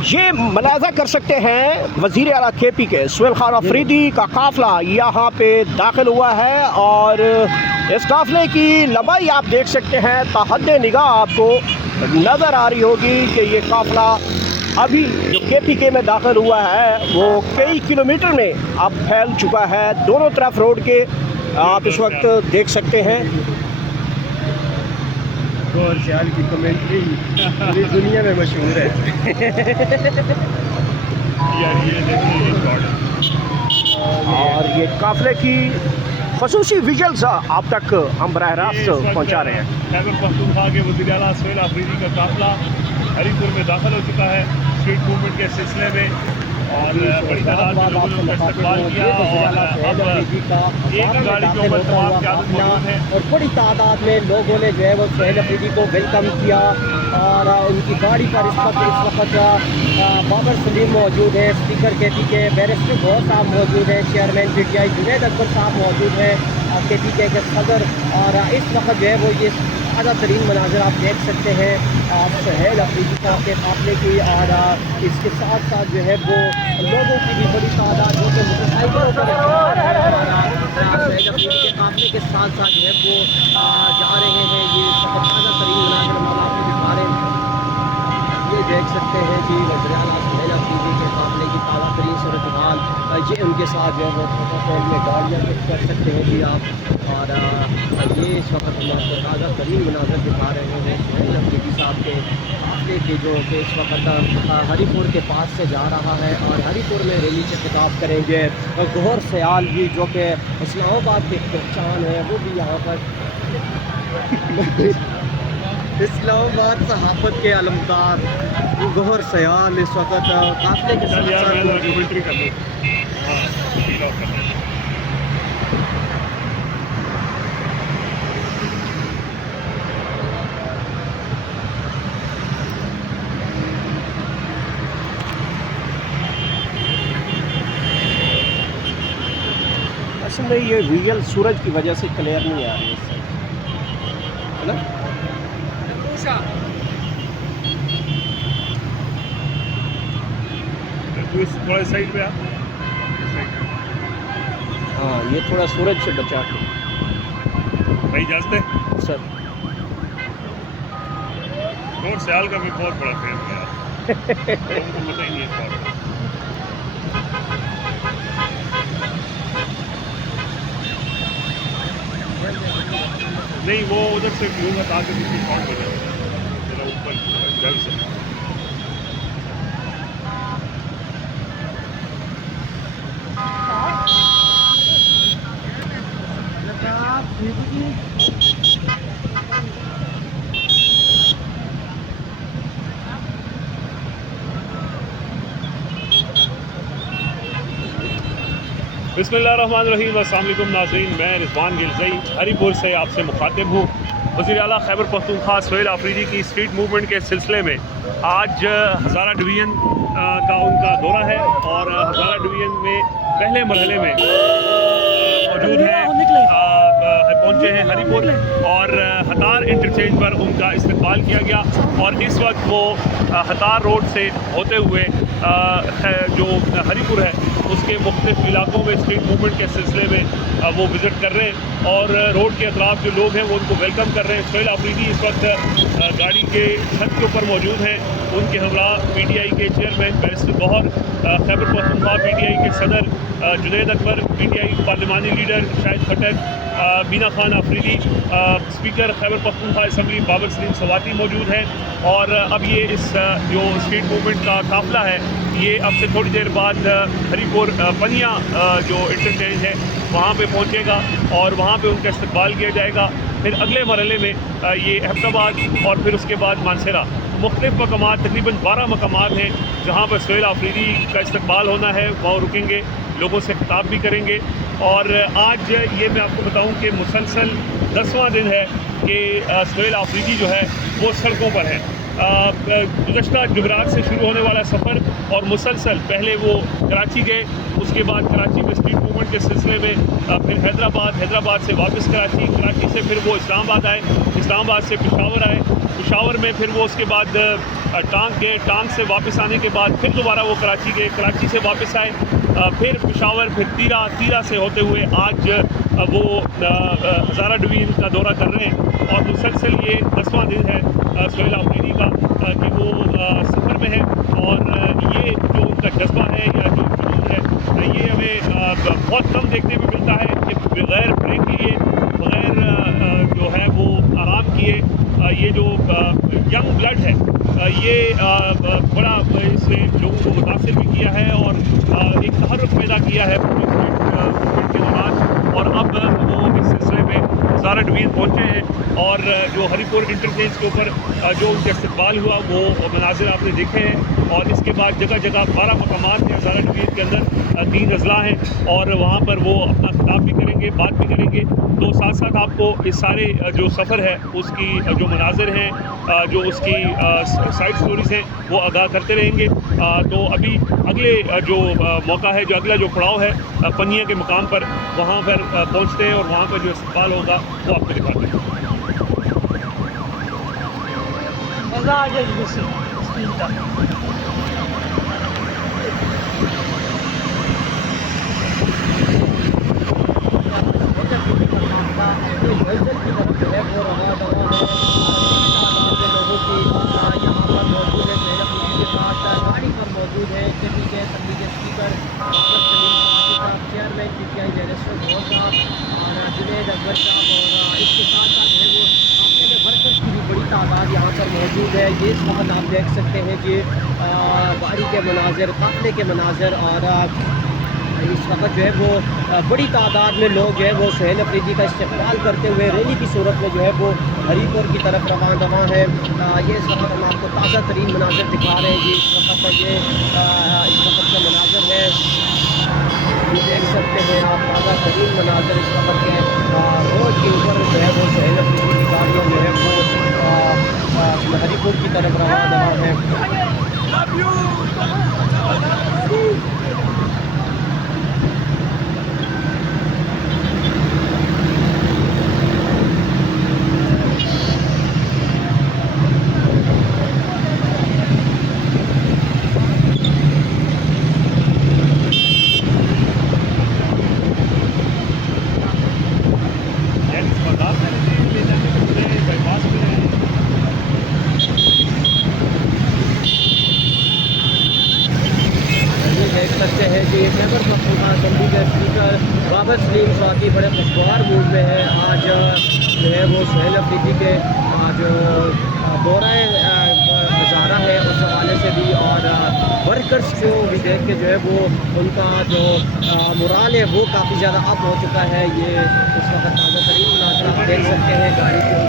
ये मलाजा कर सकते हैं वज़ीर आला KP के सुहेल खान अफरीदी का काफ़िला यहाँ पे दाखिल हुआ है और इस काफ़िले की लंबाई आप देख सकते हैं, ताहद्दे निगाह आपको नज़र आ रही होगी कि ये काफ़िला अभी जो KPK में दाखिल हुआ है वो कई किलोमीटर में अब फैल चुका है। दोनों तरफ रोड के आप इस वक्त देख सकते हैं। और सियाल की कमेंट्री पूरी दुनिया में मशहूर है। यार ये देखिए और ये काफ़िले की खसूसी विजुअल्स आप तक हम बराह रास्त पहुँचा रहे हैं। खैबर पख्तूनख्वा के वज़ीर आला सुहेल अफरीदी का काफ़िला हरीपुर में दाखिल हो चुका है स्ट्रीट मूवमेंट के सिलसिले में और बड़ी तादाद में लोगों ने उनका इस्तकबाल किया और अब एक गाड़ी के ऊपर तमाम क़यादत मौजूद हैं और बड़ी तादाद में लोगों ने जो है वो सुहेल अफरीदी को वेलकम किया और उनकी गाड़ी पर इस वक्त बाबर सलीम मौजूद है, स्पीकर KPK बैरिस्टर गौर साहब मौजूद हैं, चेयरमैन PTI जुनैद अकबर साहब मौजूद हैं, KPK के सदर। और इस वक्त जो है वो ये ताज़ा तरीन मनाज़र आप देख सकते हैं सुहेल अफरीदी के काफ़िले की। और इसके साथ साथ जो है वो लोगों की भी बड़ी तादाद जो कि मोटरसाइकिलों पर सुहेल अफरीदी के काफ़िले के साथ साथ जो है वो जा रहे हैं। ये ताज़ा तरीन मनाज़र हम आपको दिखा रहे हैं, ये देख सकते हैं जी वज़ीर आला सुहेल अफरीदी के काफ़िले की ताज़ा तरीन सूरत हाल। ये उनके साथ जो है वो प्रोटोकॉल में गाड़ियाँ बुक कर सकते हैं जी आप। और ये इस वक्त हम आपको ताज़ा तरीन मनाज़र दिखा रहे हैं सुहेल अफरीदी साहब के काफ़िले के जो कि इस वक्त हरीपुर के पास से जा रहा है और हरीपुर में रैली से खिताब करेंगे। गौहर सयाल भी जो कि इस्लामाबाद की पहचान है वो भी यहाँ पर इस्लामाबाद सहाफ़त के अलमदार गौहर सयाल इस वक्त काफ़िले के साथ असल में ये विजुअल सूरज की वजह से क्लियर नहीं आ रही है ना। थोड़ा साइड पे हाँ, ये थोड़ा सूरज से बचा के भाई जाते सर। और सियाल का भी बहुत बड़ा फैन है यार, लोगों को पता ही नहीं है। नहीं वो उधर से व्यू बता के किसी शॉट हो जाएगा ऊपर जल से। बिस्मिल्लाहिर्रहमानिर्रहीम, अस्सलाम वालेकुम नाज़रीन, मैं रिजवान गिलज़ई हरीपुर से आपसे मुखातिब हूँ। वज़ीर आला खैबर पख्तूनख्वा सुहेल अफरीदी की स्ट्रीट मूवमेंट के सिलसिले में आज हज़ारा डिवीज़न का उनका दौरा है और हज़ारा डिवीज़न में पहले मरहले में मौजूद है, पहुँचे हैं हरीपुर और हतार इंटरचेंज पर उनका इस्तकबाल किया गया और इस वक्त वो हतार रोड से होते हुए जो हरीपुर है उसके मुख्तलिफ इलाकों में स्ट्रीट मूवमेंट के सिलसिले में वो विज़िट कर रहे हैं और रोड के अतराफ़ जो लोग हैं वो उनको वेलकम कर रहे हैं। सुहेल अफरीदी इस वक्त गाड़ी के छत के ऊपर मौजूद हैं, उनके हमरा PTI के chairman barrister Gohar, Khyber Pakhtunkhwa PTI के सदर जुनैद अकबर, PTI पार्लिमानी leader Shahid Khattar, Bina Khan Afridi, speaker Khyber Pakhtunkhwa assembly Babar Saleem Swati मौजूद हैं। और अब ये इस जो स्ट्रीट मूवमेंट का काफ़िला है ये अब से थोड़ी देर बाद हरीपुर पनिया जो इंटरचेंज है वहाँ पे पहुँचेगा और वहाँ पे उनका इस्तकबाल किया जाएगा। फिर अगले मरहले में ये अहमदाबाद और फिर उसके बाद मानसरा मुख्तलिफ मकामात तकरीबन 12 मकामात हैं जहाँ पर सुहेल अफरीदी का इस्तकबाल होना है, वहाँ रुकेंगे, लोगों से खिताब भी करेंगे। और आज ये मैं आपको बताऊं कि मुसलसल 10वां दिन है कि सुहेल अफरीदी जो है वो सड़कों पर है। गुज़श्ता जुमेरात से शुरू होने वाला सफ़र और मुसलसल पहले वो कराची गए, उसके बाद कराची में स्ट्रीट मूवमेंट के सिलसिले में फिर हैदराबाद से वापस कराची से फिर वो इस्लामाबाद आए, इस्लामाबाद से पेशावर आए, पेशावर में फिर वो उसके बाद टांग गए, टांग से वापस आने के बाद फिर दोबारा वो कराची गए, कराची से वापस आए, फिर पेशावर, फिर तीरा, तीरा से होते हुए आज वो हज़ारा डिवीज़न का दौरा कर रहे हैं। और मुसलसल ये 10वां दिन है सुहेल आफरीदी का कि वो सफ़र में है। और ये जो उनका जज्बा है या जो जुनून है, ये हमें बहुत कम देखने में मिलता है कि बग़ैर ब्रेक लिए, बग़ैर जो है वो आराम किए, ये जो यंग ब्लड है ये बड़ा इसने लोगों को मुतासिर भी किया है और एक तहर्रुक पैदा किया है मूवमेंट के दौरान। और अब वो इस सिलसिले में हज़ारा डिवीज़न पहुँचे हैं और जो हरीपुर इंटरचेंज के ऊपर जो उनका इस्तकबाल हुआ वो मनाजिर आपने देखे हैं। और इसके बाद जगह जगह 12 मकामात हैं हज़ारा डिवीज़न के अंदर, 3 अजला हैं और वहाँ पर वो अपना खिताब भी करेंगे, बात भी करेंगे। तो साथ साथ आपको इस सारे जो सफ़र है उसकी जो मनाजिर हैं, जो उसकी साइड स्टोरीज़ हैं वो आगाह करते रहेंगे। तो अभी अगले जो मौका है, जो अगला जो पड़ाव है पनिया के मुकाम पर, वहाँ पर पहुँचते हैं और वहाँ पर जो इस्तकबाल होगा वो आपको दिखाते हैं। मज़ा आ गया स्क्रीन का। मंजिल की तरफ जो है वो रवा दवा है। लोगों की यहाँ पर मौजूद है, सुहेल अफरीदी के साथ गाड़ी पर मौजूद है केपी के Tablighi speaker chairman PTI director बहुत साहब और जुनैद अकबर साहब। और इसके साथ साथ है वो काफ़ले में वर्कर्स की भी बड़ी तादाद यहाँ पर मौजूद है। ये इस वक्त आप देख सकते हैं कि गाड़ी के मनाजिर, काफ़ले के मनाजिर, और इस वक्त जो है वो बड़ी तादाद में लोग जो है वो सुहेल अफरीदी का इस्तेमाल करते हुए रैली की सूरत में जो है वो हरीपुर की तरफ रवां दवां है। ये इस वक्त हम आपको ताज़ा तरीन मनाजिर दिखा रहे हैं जी। इस वक्त ये इस वक्त का मनाजिर है, ये देख सकते हैं आप, ताज़ा तरीन मनाजिर इस वक्त के रोड के ऊपर जो है वो सुहेल अफरीदी की गाड़ियाँ जो है वो हरीपुर की तरफ रवां दवां है। देख सकते हैं कि खैबर पख्तूनख्वा असम्बली के स्पीकर बाबर सलीम स्वाति बड़े खुशगवार मूड में है। आज जो है वो सुहेल अफरीदी के जो दौरा हज़ारा है उस हवाले से भी, और वर्कर्स को भी देख के जो है वो उनका जो मोराल है वो काफ़ी ज़्यादा अप हो चुका है। ये इस वक्त ताज़ा तरीन आप देख सकते हैं गाड़ी को